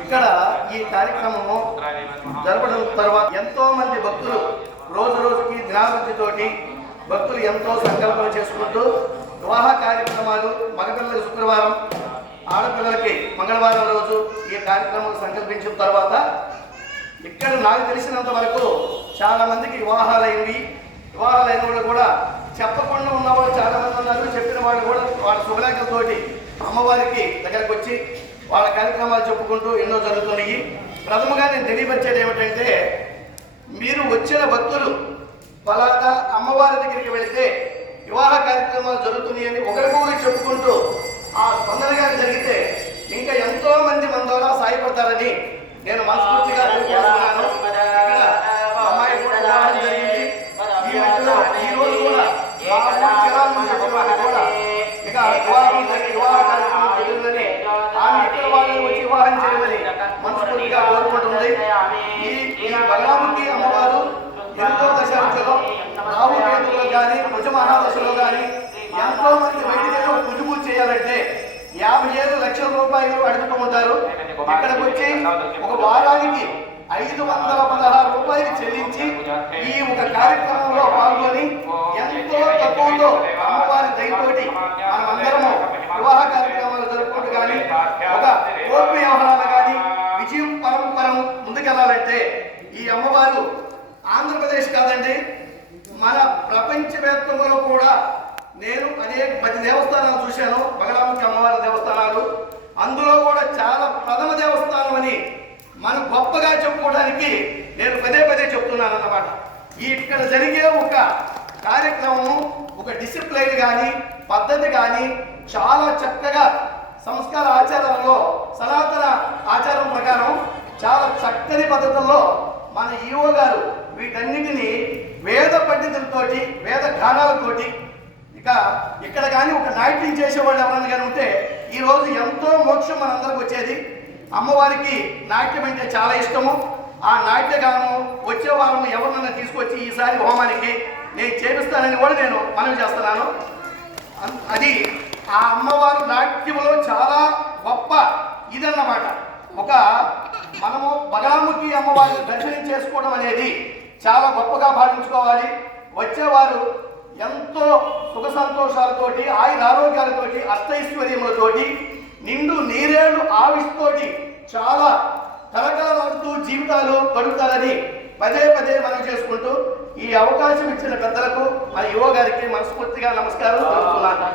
ఇక్కడ ఈ కార్యక్రమము జరపడం తర్వాత ఎంతో మంది భక్తులు రోజు రోజుకి దినాభివృద్ధితోటి భక్తులు ఎంతో సంకల్పం చేసుకుంటూ వివాహ కార్యక్రమాలు మగపిల్లలకి శుక్రవారం ఆడపిల్లలకి మంగళవారం రోజు ఈ కార్యక్రమం సంకల్పించిన తర్వాత ఇక్కడ నాకు తెలిసినంత వరకు చాలా మందికి వివాహాలైనవి వివాహాలైన వాళ్ళు కూడా చెప్పకుండా ఉన్న వాళ్ళు చాలా మంది ఉన్నారు. చెప్పిన వాళ్ళు కూడా వాళ్ళ శుభలేఖలతోటి అమ్మవారికి దగ్గరకు వచ్చి వాళ్ళ కార్యక్రమాలు చెప్పుకుంటూ ఎన్నో జరుగుతున్నాయి. ప్రథమగా నేను తెలియపరిచేది ఏమిటంటే మీరు వచ్చిన భక్తులు ఫలానా అమ్మవారి దగ్గరికి వెళితే వివాహ కార్యక్రమాలు జరుగుతున్నాయని ఒకరికొకరు చెప్పుకుంటూ ఆ స్పందన కానీ జరిగితే ఇంకా ఎంతో మంది మన ద్వారా సాయపడతారని నేను మనస్ఫూర్తిగా కానీ భుజ మహాదశలో కానీ ఎంతో మంది బయటికి వెళ్ళి పుజుబు చేయాలంటే యాభై ఏడు లక్షల రూపాయలు అడుగుతూ ఉంటారు. ఇక్కడికి వచ్చి ఒక వారానికి ఐదు వందల పదహారు రూపాయలు చెల్లించి ఈ ఒక కార్యక్రమంలో పాల్గొని ఎంతో తక్కువతో అమ్మవారి దయతోటి మనమందరము వివాహ కార్యక్రమాలు జరుపుకుంటూ కానీ ఒక కోర్టు వ్యవహారాలు కానీ విజయం పరంపరం ముందుకెళ్ళాలంటే ఈ అమ్మవారు ఆంధ్రప్రదేశ్ కాదండి మన ప్రపంచవ్యాప్తంలో కూడా నేను అనేక పది దేవస్థానాలు చూశాను. బగలాముఖి అమ్మవారి దేవస్థానాలు. అందులో కూడా చాలా ప్రథమ దేవస్థానం అని మనం గొప్పగా చెప్పుకోవడానికి నేను పదే పదే చెప్తున్నాను అన్నమాట. ఈ ఇక్కడ జరిగే ఒక కార్యక్రమం ఒక డిసిప్లైన్ కానీ పద్ధతి కానీ చాలా చక్కగా సంస్కార ఆచారంలో సనాతన ఆచారం ప్రకారం చాలా చక్కని పద్ధతుల్లో మన ఈవో గారు వీటన్నిటిని వేద గానాలతోటి ఇక ఇక్కడ కానీ ఒక నాట్యం చేసేవాళ్ళు ఎవరైనా కానీ ఉంటే ఈ రోజు ఎంతో మోక్షం మనందరికి వచ్చేది. అమ్మవారికి నాట్యం అంటే చాలా ఇష్టము. ఆ నాట్యగానం వచ్చే వారం ఎవరినైనా తీసుకొచ్చి ఈసారి హోమానికి నేను చేపిస్తానని కూడా నేను మనవి చేస్తున్నాను. అది ఆ అమ్మవారు నాట్యంలో చాలా గొప్ప ఇదన్నమాట. ఒక మనము బలాముఖి అమ్మవారిని దర్శనం చేసుకోవడం అనేది చాలా గొప్పగా భావించుకోవాలి. వచ్చేవారు ఎంతో సుఖ సంతోషాలతోటి ఆయుర ఆరోగ్యాలతోటి అష్టైశ్వర్యములతోటి నిండు నీరేళ్ళు ఆవిస్తోటి చాలా కలకలలాడుతూ జీవితాలు గడుపుతారని పదే పదే మనం చేసుకుంటూ ఈ అవకాశం ఇచ్చిన పెద్దలకు మన యువ గారికి మనస్ఫూర్తిగా నమస్కారం తెలుపుతున్నాను.